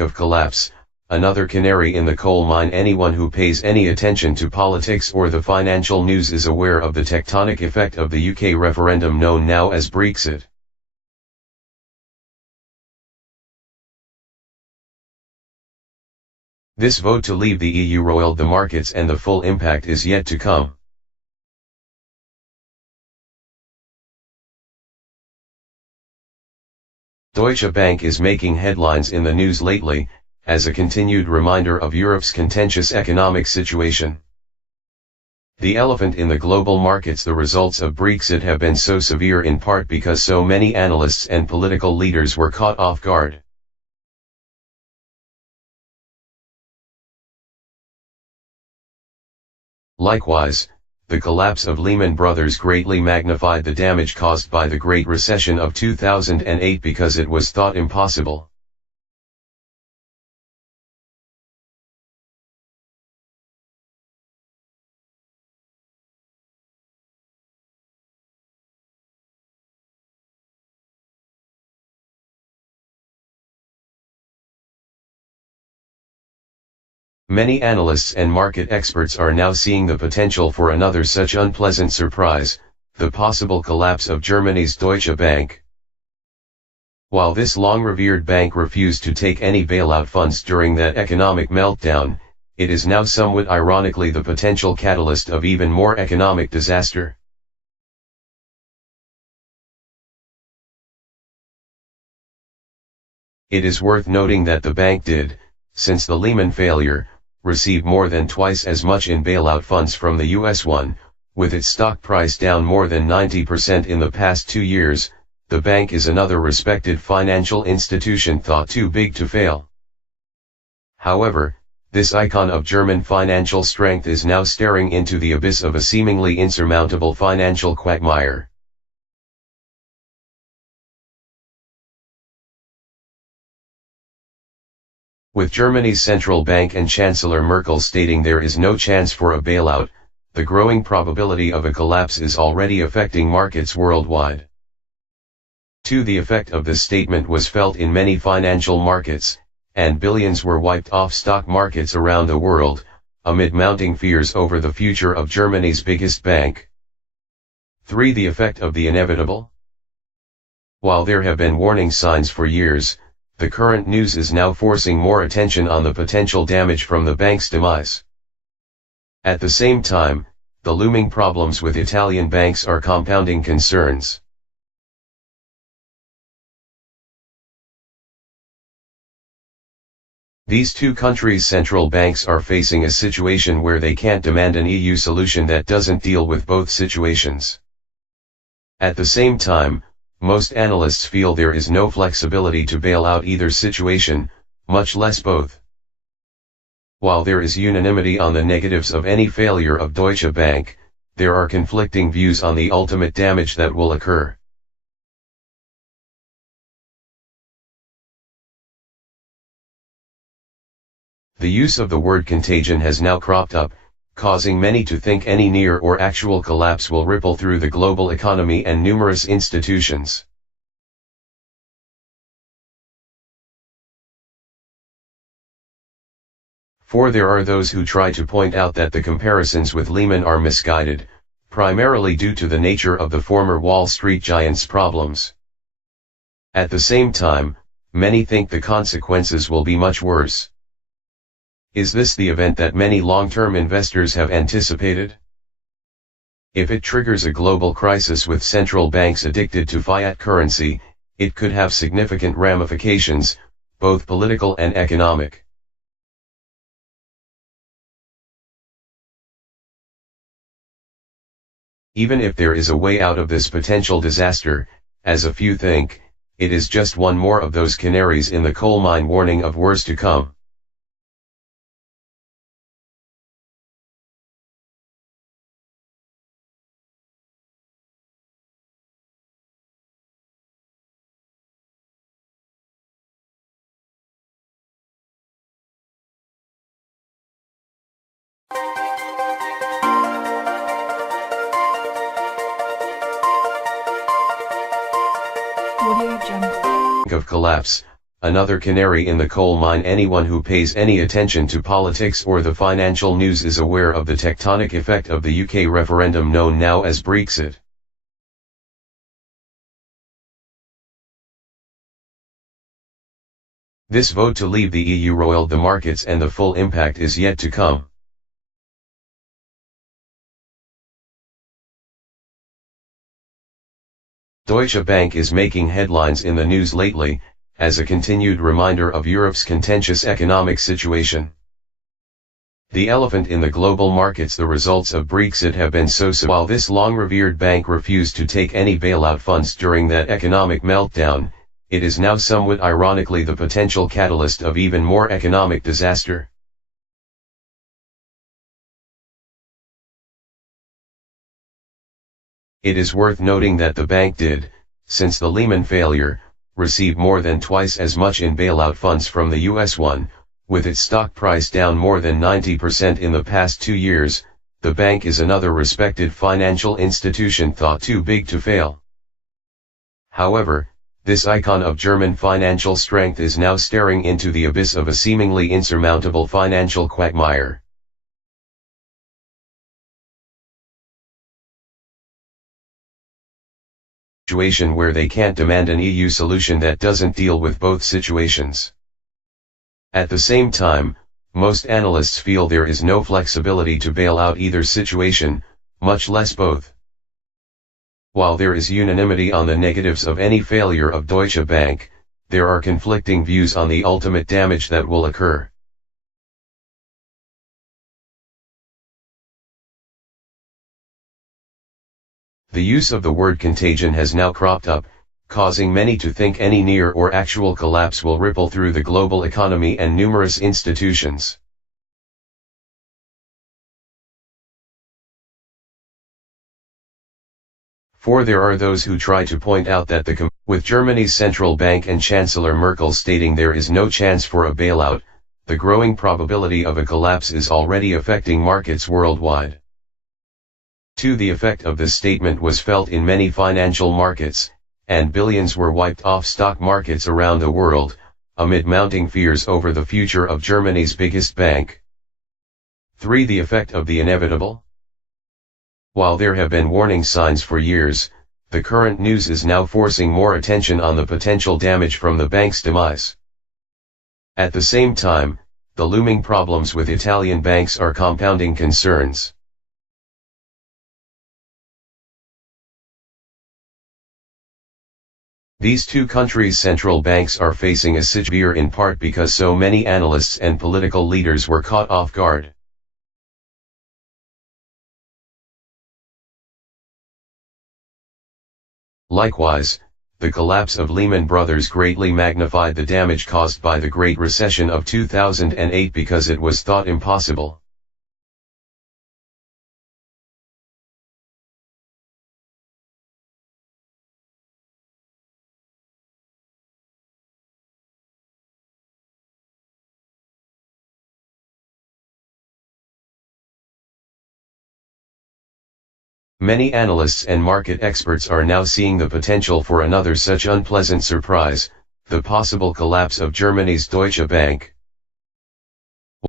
of collapse, another canary in the coal mine. Anyone who pays any attention to politics or the financial news is aware of the tectonic effect of the UK referendum known now as Brexit. This vote to leave the EU roiled the markets, and the full impact is yet to come. Deutsche Bank is making headlines in the news lately, as a continued reminder of Europe's contentious economic situation. The elephant in the global markets: the results of Brexit have been so severe in part because so many analysts and political leaders were caught off guard. Likewise, the collapse of Lehman Brothers greatly magnified the damage caused by the Great Recession of 2008 because it was thought impossible. Many analysts and market experts are now seeing the potential for another such unpleasant surprise, the possible collapse of Germany's Deutsche Bank. While this long-revered bank refused to take any bailout funds during that economic meltdown, it is now somewhat ironically the potential catalyst of even more economic disaster. It is worth noting that the bank did, since the Lehman failure, receive more than twice as much in bailout funds from the US one. With its stock price down more than 90% in the past 2 years, the bank is another respected financial institution thought too big to fail. However, this icon of German financial strength is now staring into the abyss of a seemingly insurmountable financial quagmire. With Germany's central bank and Chancellor Merkel stating there is no chance for a bailout, the growing probability of a collapse is already affecting markets worldwide. The effect of this statement was felt in many financial markets, and billions were wiped off stock markets around the world, amid mounting fears over the future of Germany's biggest bank. The effect of the inevitable. While there have been warning signs for years, the current news is now forcing more attention on the potential damage from the bank's demise. At the same time, the looming problems with Italian banks are compounding concerns. These two countries' central banks are facing a situation where they can't demand an EU solution that doesn't deal with both situations. At the same time, most analysts feel there is no flexibility to bail out either situation, much less both. While there is unanimity on the negatives of any failure of Deutsche Bank, there are conflicting views on the ultimate damage that will occur. The use of the word contagion has now cropped up, causing many to think any near or actual collapse will ripple through the global economy and numerous institutions. For there are those who try to point out that the comparisons with Lehman are misguided, primarily due to the nature of the former Wall Street giant's problems. At the same time, many think the consequences will be much worse. Is this the event that many long-term investors have anticipated? If it triggers a global crisis with central banks addicted to fiat currency, it could have significant ramifications, both political and economic. Even if there is a way out of this potential disaster, as a few think, it is just one more of those canaries in the coal mine warning of worse to come. Of collapse, another canary in the coal mine. Anyone who pays any attention to politics or the financial news is aware of the tectonic effect of the UK referendum known now as Brexit. This vote to leave the EU roiled the markets, and the full impact is yet to come. Deutsche Bank is making headlines in the news lately, as a continued reminder of Europe's contentious economic situation. The elephant in the global markets: the results of Brexit have been so-so. While this long-revered bank refused to take any bailout funds during that economic meltdown, it is now somewhat ironically the potential catalyst of even more economic disaster. It is worth noting that the bank did, since the Lehman failure, receive more than twice as much in bailout funds from the US one. With its stock price down more than 90% in the past 2 years, the bank is another respected financial institution thought too big to fail. However, this icon of German financial strength is now staring into the abyss of a seemingly insurmountable financial quagmire. Situation where they can't demand an EU solution that doesn't deal with both situations. At the same time, most analysts feel there is no flexibility to bail out either situation, much less both. While there is unanimity on the negatives of any failure of Deutsche Bank, there are conflicting views on the ultimate damage that will occur. The use of the word contagion has now cropped up, causing many to think any near or actual collapse will ripple through the global economy and numerous institutions. For there are those who try to point out that with Germany's central bank and Chancellor Merkel stating there is no chance for a bailout, the growing probability of a collapse is already affecting markets worldwide. The effect of this statement was felt in many financial markets, and billions were wiped off stock markets around the world, amid mounting fears over the future of Germany's biggest bank. The effect of the inevitable. While there have been warning signs for years, the current news is now forcing more attention on the potential damage from the bank's demise. At the same time, the looming problems with Italian banks are compounding concerns. These two countries' central banks are facing a situation in part because so many analysts and political leaders were caught off guard. Likewise, the collapse of Lehman Brothers greatly magnified the damage caused by the Great Recession of 2008 because it was thought impossible. Many analysts and market experts are now seeing the potential for another such unpleasant surprise, the possible collapse of Germany's Deutsche Bank.